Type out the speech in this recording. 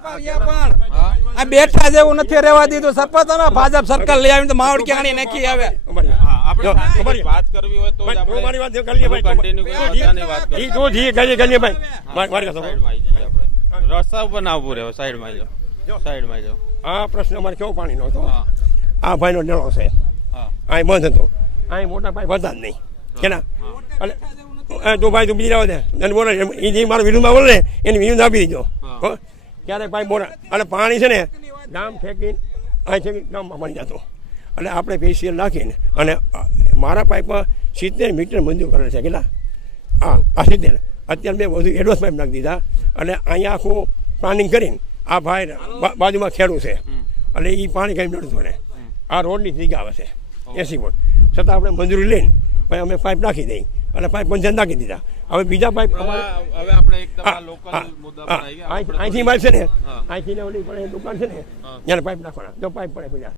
આ બેઠા જેવું નથી રહેવા દીધું સરપંચ ભાજપ સરકાર લઈ આવીને માવડ ક્યાંની નાખી આવે વાત કરવી હોય તો મારી વાત કરીએ ભાઈ રસ્તા ઉપર ના ઉભું રહેવું સાઈડમાં જાઓ આ પ્રશ્ન અમારે કેવો પાણીનો હતો આ ભાઈનો ડેલો છે અહીં બંધ હતો અહીં મોટા ભાઈ બધા જ નહીં કેના એટલે તો ભાઈ તું બીજી રાવ દે અને બોલે એ જે મારો વિરુદ્ધમાં બોલે ને એની વિરુદ્ધ આપી દીધો ક્યારેક ભાઈ બોલા એટલે પાણી છે ને ગામ ફેંકીને અહીં છે ગામમાં મળી જતો એટલે આપણે પેશિયલ નાખીને અને મારા પાઇપમાં 70 મીટર મંજૂર કરેલ છે કેટલા આ 70 અત્યારે મેં વધુ એડવાન્સ પાઇપ નાખી દીધા અને અહીંયા આખું પ્લાનિંગ કરીને આ ભાઈ બાજુમાં ખેડું છે એટલે એ પાણી કંઈ નડતું ને આ રોડની જગ્યા આવે છે 80 ફૂટ છતાં આપણે મંજૂરી લઈને પછી અમે પાઇપ નાખી દઈ અને પાઇપ પંચાયત નાખી દીધા હવે બીજા પાઇપ હવે આપણે એકદમ લોકલ મુદ્દા પર આવી ગયા અહીંથી પાઇપ છે ને અહીંથી ઓલી પડે દુકાન છે ને ત્યારે પાઇપ નાખવાના જો પાઇપ પડે પછી